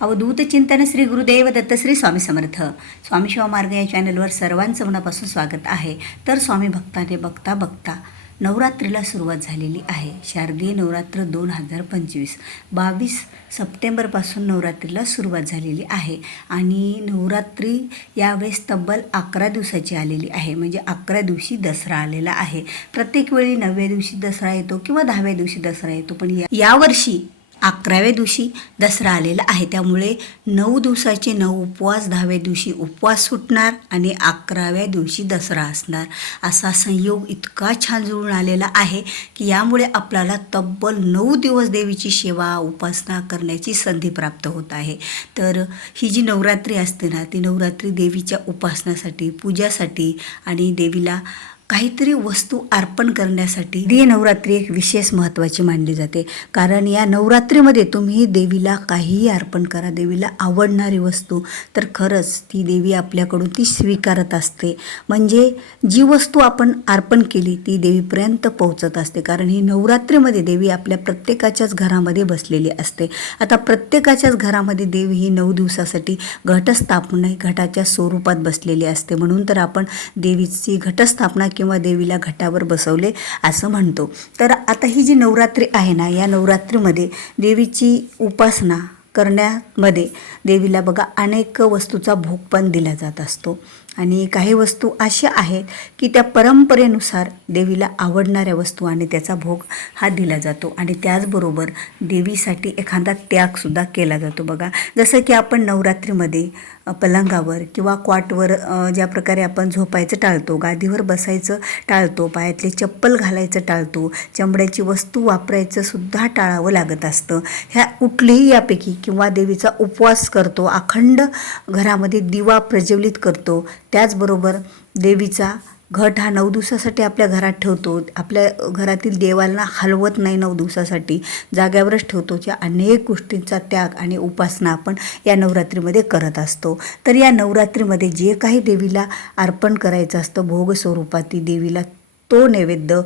अवधूत चिंतन श्री गुरुदेव दत्त श्री स्वामी समर्थ स्वामी शिवा मार्ग या चॅनलवर सर्वांचं मनापासून स्वागत आहे. तर स्वामी भक्ताने बघता बघता नवरात्रीला सुरुवात झालेली आहे. शारदीय नवरात्र 2025 22 सप्टेंबरपासून नवरात्रीला सुरुवात झालेली आहे आणि नवरात्री यावेळेस तब्बल 11 दिवसाची आलेली आहे. म्हणजे 11 दिवशी दसरा आलेला आहे. प्रत्येक वेळी 9व्या दिवशी दसरा येतो किंवा 10व्या दिवशी दसरा येतो, पण यावर्षी 11व्या दिवशी दसरा आलेला आहे. त्यामुळे 9 दिवसाचे 9 उपवास, 10व्या दिवशी उपवास सुटणार आणि 11व्या दिवशी दसरा असणार. असा संयोग इतका छान जुळून आलेला आहे की यामुळे आपल्याला तब्बल 9 दिवस देवीची सेवा उपासना करण्याची संधी प्राप्त होत आहे. तर ही जी नवरात्री असते ना, ती नवरात्री देवीच्या उपासनासाठी, पूजासाठी आणि देवीला काहीतरी वस्तू अर्पण करण्यासाठी ही नवरात्री एक विशेष महत्त्वाची मानली जाते. कारण या नवरात्रीमध्ये तुम्ही देवीला काहीही अर्पण करा, देवीला आवडणारी वस्तू, तर खरंच ती देवी आपल्याकडून ती स्वीकारत असते. म्हणजे जी वस्तू आपण अर्पण केली ती देवीपर्यंत पोहोचत असते. कारण ही नवरात्रीमध्ये देवी आपल्या प्रत्येकाच्याच घरामध्ये बसलेली असते. आता प्रत्येकाच्याच घरामध्ये देवी ही 9 दिवसासाठी घटस्थापना घटाच्या स्वरूपात बसलेली असते. म्हणून तर आपण देवीची घटस्थापना किंवा देवीला घटावर बसवले असं म्हणतो. तर आता ही जी नवरात्री आहे ना, या नवरात्रीमध्ये देवीची उपासना करण्यामध्ये देवीला बघा अनेक वस्तूचा भोग पण दिला जात असतो. आणि काही वस्तू अशा आहेत की त्या परंपरेनुसार देवीला आवडणाऱ्या वस्तू आणि त्याचा भोग हा दिला जातो. आणि त्याचबरोबर देवीसाठी एखादा त्यागसुद्धा केला जातो. बघा, जसं की आपण नवरात्रीमध्ये पलंगावर किंवा क्वाटवर ज्या प्रकारे आपण झोपायचं टाळतो, गादीवर बसायचं टाळतो, पायातले चप्पल घालायचं टाळतो, चमड्याची वस्तू वापरायचं सुद्धा टाळावं लागत असतं. ह्या कुठलीही यापैकी किंवा देवीचा उपवास करतो, अखंड घरामध्ये दिवा प्रज्वलित करतो, त्याचबरोबर देवीचा घट हा 9 दिवसासाठी आपल्या घरात ठेवतो, आपल्या घरातील देवाला हलवत नाही, 9 दिवसासाठी जाग्यावरच ठेवतो. या अनेक गोष्टींचा त्याग आणि उपासना आपण या नवरात्रीमध्ये करत असतो. तर या नवरात्रीमध्ये जे काही देवीला अर्पण करायचं असतं भोग स्वरूपात, ती देवीला तो नैवेद्य,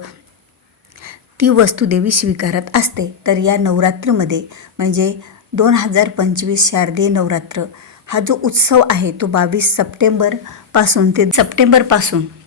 ती वस्तू देवी स्वीकारत असते. तर या नवरात्रीमध्ये म्हणजे 2025 शारदीय नवरात्र हा जो उत्सव आहे तो 22 सप्टेंबरपासून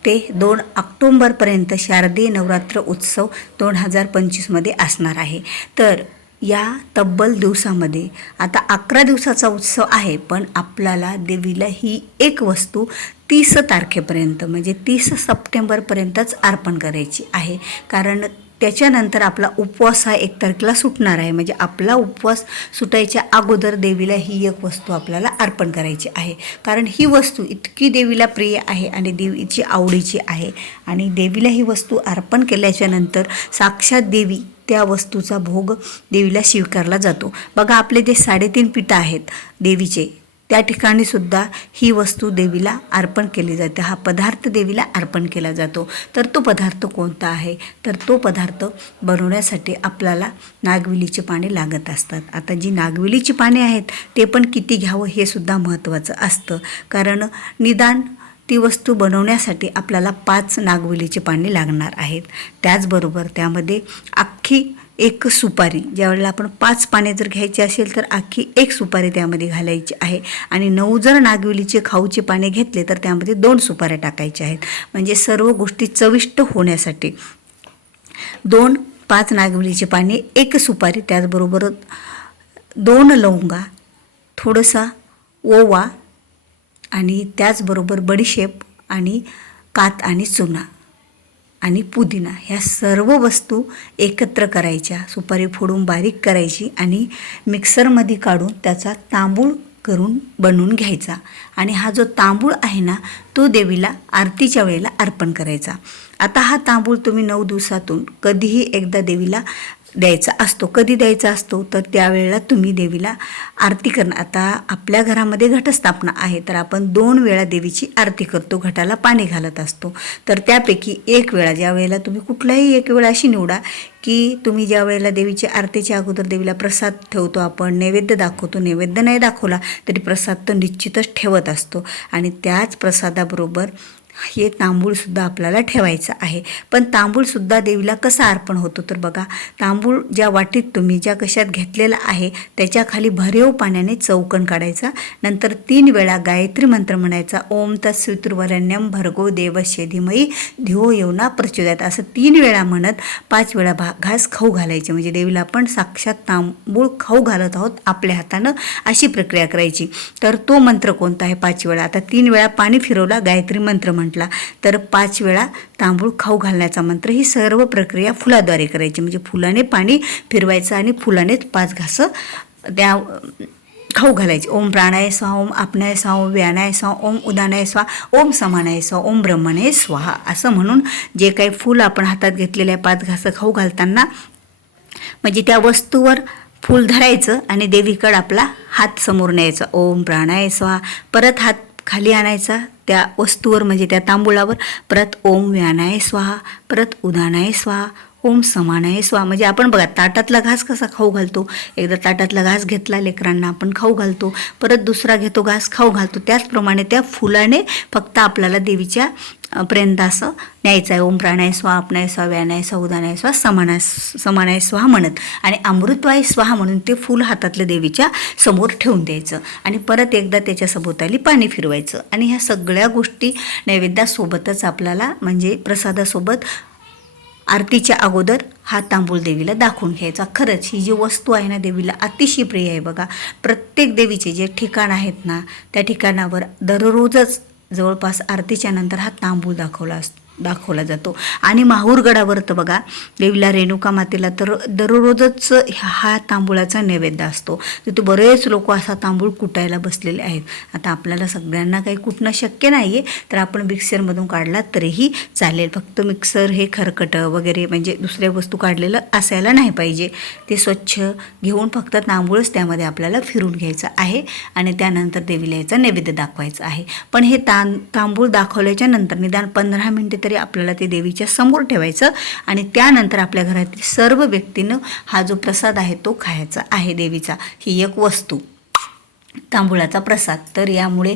ते 2 ऑक्टोंबरपर्यंत शारदीय नवरात्र उत्सव 2025मध्ये असणार आहे. तर या तब्बल दिवसामध्ये आता 11 दिवसाचा उत्सव आहे, पण आपल्याला देवीला ही एक वस्तू 30 तारखेपर्यंत म्हणजे 30 सप्टेंबरपर्यंतच अर्पण करायची आहे. कारण त्याच्यानंतर आपला उपवास हा 1 तारखेला सुटणार आहे. म्हणजे आपला उपवास सुटायच्या अगोदर देवीला ही एक वस्तू आपल्याला अर्पण करायची आहे. कारण ही वस्तू इतकी देवीला प्रिय आहे आणि देवीची आवडीची आहे. आणि देवीला ही वस्तू अर्पण केल्याच्यानंतर साक्षात देवी त्या वस्तूचा भोग देवीला स्वीकारला जातो. बघा, आपले जे 3.5 पीठ आहेत देवीचे, त्या ठिकाणी सुद्धा ही वस्तू देवीला अर्पण केली जाते. हा पदार्थ देवीला अर्पण केला जातो. तर तो पदार्थ कोणता आहे? तर तो पदार्थ बनवण्यासाठी आपल्याला नागवेलीची पाने लागत असतात. आता जी नागवेलीची पाने आहेत ते पण किती घ्यावं हे सुद्धा महत्त्वाचं असतं. कारण निदान ती वस्तू बनवण्यासाठी आपल्याला 5 नागवेलीची पाने लागणार आहेत. त्याचबरोबर त्यामध्ये अख्खी 1 सुपारी, ज्यावेळेला आपण 5 पाने जर घ्यायची असेल तर अख्खी 1 सुपारी त्यामध्ये घालायची आहे. आणि 9 जर नागवेलीचे खाऊचे पाने घेतले तर त्यामध्ये 2 सुपाऱ्या टाकायच्या आहेत. म्हणजे सर्व गोष्टी चविष्ट होण्यासाठी 5 नागवेलीचे पाने, 1 सुपारी, त्याचबरोबर 2 लवंगा, थोडासा ओवा आणि त्याचबरोबर बडीशेप आणि कात आणि चुना आणि पुदिना, ह्या सर्व वस्तू एकत्र करायच्या. सुपारी फोडून बारीक करायची आणि मिक्सरमध्ये काढून त्याचा तांबूळ करून बनवून घ्यायचा. आणि हा जो तांबूळ आहे ना, तो देवीला आरतीच्या वेळेला अर्पण करायचा. आता हा तांबूळ तुम्ही 9 दिवसातून कधीही एकदा देवीला द्यायचा असतो. कधी द्यायचा असतो? तर त्यावेळेला तुम्ही देवीला आरती करणार. आता आपल्या घरामध्ये घटस्थापना आहे, तर आपण 2 वेळा देवीची आरती करतो, घटाला पाणी घालत असतो. तर त्यापैकी 1 वेळा, ज्या वेळेला तुम्ही कुठलाही 1 वेळा अशी निवडा की तुम्ही ज्या वेळेला देवीच्या आरतीच्या अगोदर देवीला प्रसाद ठेवतो, आपण नैवेद्य दाखवतो, नैवेद्य नाही दाखवला तरी प्रसाद तर निश्चितच ठेवत असतो. आणि त्याच प्रसादाबरोबर हे तांबूळसुद्धा आपल्याला ठेवायचं आहे. पण तांबूळसुद्धा देवीला कसा अर्पण होतो तर बघा, तांबूळ ज्या वाटीत तुम्ही ज्या कशात घेतलेला आहे त्याच्या खाली भरीव पाण्याने चौकण काढायचा. नंतर 3 वेळा गायत्री मंत्र म्हणायचा. ओम तत्सवितुर्वरेण्यं भर्गो देवस्य धीमहि धियो यो न प्रचोदयात्. असं 3 वेळा म्हणत 5 वेळा घास खाऊ घालायचे. म्हणजे देवीला आपण साक्षात तांबूळ खाऊ घालत आहोत आपल्या हातानं, अशी प्रक्रिया करायची. तर तो मंत्र कोणता आहे 5 वेळा. आता 3 वेळा पाणी फिरवला, गायत्री मंत्र म्हटला, तर 5 वेळा तांबूळ खाऊ घालण्याचा मंत्र. ही सर्व प्रक्रिया फुलाद्वारे करायची. म्हणजे फुलाने पाणी फिरवायचं आणि फुलानेच 5 घास त्या खाऊ घालायचे. ओम प्राणाय स्वाहा, ओम आपनाय स्वाहा, ओम व्यानाय स्वाहा, ओम उदानाय स्वाहा, ओम समानाय स्वाहा, ओम ब्रह्मणे स्वाहा. असं म्हणून जे काही फूल आपण हातात घेतलेल्या 5 घास खाऊ घालताना म्हणजे त्या वस्तूवर फूल धरायचं आणि देवीकडं आपला हात समोर न्यायचा. ओम प्राणाय स्वाहा, परत हात खाली आणायचा त्या वस्तूवर म्हणजे त्या तांबूळावर, परत ओम व्यानाय स्वाहा, परत उदानाय स्वाहा, ओम समानाय स्वाहा. म्हणजे आपण बघा ताटातला घास कसा खाऊ घालतो, एकदा ताटातला घास घेतला लेकरांना आपण खाऊ घालतो, परत दुसरा घेतो घास खाऊ घालतो, त्याचप्रमाणे त्या फुलाने फक्त आपल्याला देवीच्या पर्यंत असं न्यायचं आहे. ओम प्राणाय स्वाहा, आपनाय स्वाहा, व्यानाय स्वाहा, उदानाय स्वाहा, समानाय स्वाहा म्हणत आणि अमृतवाय स्वाहा म्हणून ते फूल हातातलं देवीच्या समोर ठेवून द्यायचं आणि परत एकदा त्याच्या सभोवताली पाणी फिरवायचं. आणि ह्या सगळ्या गोष्टी नैवेद्यासोबतच आपल्याला म्हणजे प्रसादासोबत आरतीच्या अगोदर हा तांबूळ देवीला दाखवून घ्यायचा. खरंच ही जी वस्तू आहे ना देवीला अतिशय प्रिय आहे. बघा, प्रत्येक देवीचे जे ठिकाण आहेत ना त्या ठिकाणावर दररोजच जवळपास आरतीच्या नंतर हा तांबूळ दाखवला जातो. आणि माहूरगडावर तर बघा देवीला रेणुका मातेला तर दररोजच हा तांबूळाचा नैवेद्य असतो. तिथे बरेच लोक असा तांबूळ कुटायला बसलेले आहेत. आता आपल्याला सगळ्यांना काही कुटणं शक्य नाही आहे, तर आपण मिक्सरमधून काढला तरीही चालेल. फक्त मिक्सर हे खरकटं वगैरे म्हणजे दुसऱ्या वस्तू काढलेलं असायला नाही पाहिजे. ते स्वच्छ घेऊन फक्त तांबूळच त्यामध्ये आपल्याला फिरून घ्यायचं आहे आणि त्यानंतर देवीला याचा नैवेद्य दाखवायचा आहे. पण हे तांबूळ दाखवल्याच्या नंतर निदान 15 मिनिटे तरी आपल्याला ते देवीच्या समोर ठेवायचं आणि त्यानंतर आपल्या घरातील सर्व व्यक्तीनं हा जो प्रसाद आहे तो खायचा आहे देवीचा. ही एक वस्तू तांबूळाचा प्रसाद. तर यामुळे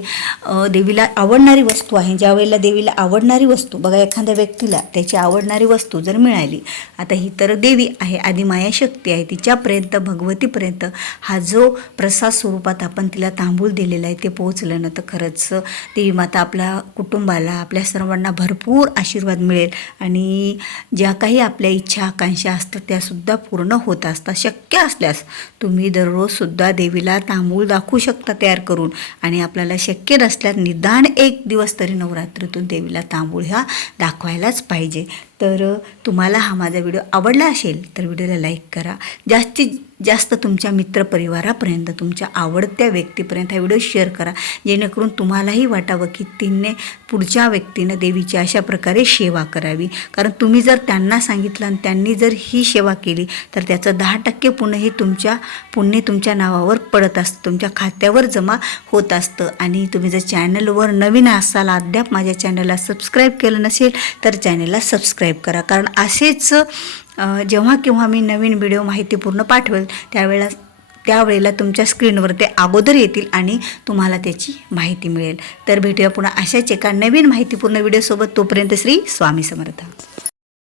देवीला आवडणारी वस्तू आहे. ज्या वेळेला देवीला आवडणारी वस्तू बघा, एखाद्या व्यक्तीला त्याची आवडणारी वस्तू जर मिळाली, आता ही तर देवी आहे, आदिमाया शक्ती आहे, तिच्यापर्यंत भगवतीपर्यंत हा जो प्रसाद स्वरूपात आपण तिला तांबूळ दिलेला आहे ते पोहोचलं ना तर खरंच देवी माता आपल्या कुटुंबाला आपल्या सर्वांना भरपूर आशीर्वाद मिळेल आणि ज्या काही आपल्या इच्छा आकांक्षा असतात त्यासुद्धा पूर्ण होत असतात. शक्य असल्यास तुम्ही दररोजसुद्धा देवीला तांबूळ दाखवू शकता तयार करून आणि आपल्याला शक्य नसल्यास निदान 1 दिवस तरी नवरात्रीतून देवीला तांबूळ ह्या दाखवायलाच पाहिजे. तर तुम्हाला हा माझा व्हिडिओ आवडला असेल तर व्हिडिओला लाईक करा. जास्तीत जास्त तुमच्या मित्रपरिवारापर्यंत तुमच्या आवडत्या व्यक्तीपर्यंत हा व्हिडिओ शेअर करा, जेणेकरून तुम्हालाही वाटावं की तिने पुढच्या व्यक्तीनं देवीची अशा प्रकारे सेवा करावी. कारण तुम्ही जर त्यांना सांगितलं आणि त्यांनी जर ही सेवा केली तर त्याचं 10% पुण्य तुमच्या नावावर पडत असतं, तुमच्या खात्यावर जमा होत असतं. आणि तुम्ही जर चॅनलवर नवीन असाल, अद्याप माझ्या चॅनलला सबस्क्राईब केलं नसेल तर चॅनलला सबस्क्राईब करा. कारण असेच जेव्हा केव्हा मी नवीन व्हिडिओ माहितीपूर्ण पाठवेल त्यावेळेला तुमच्या स्क्रीनवर ते अगोदर येतील आणि तुम्हाला त्याची माहिती मिळेल. तर भेटूया पुन्हा अशाच एका नवीन माहितीपूर्ण व्हिडिओसोबत. तोपर्यंत श्री स्वामी समर्थ.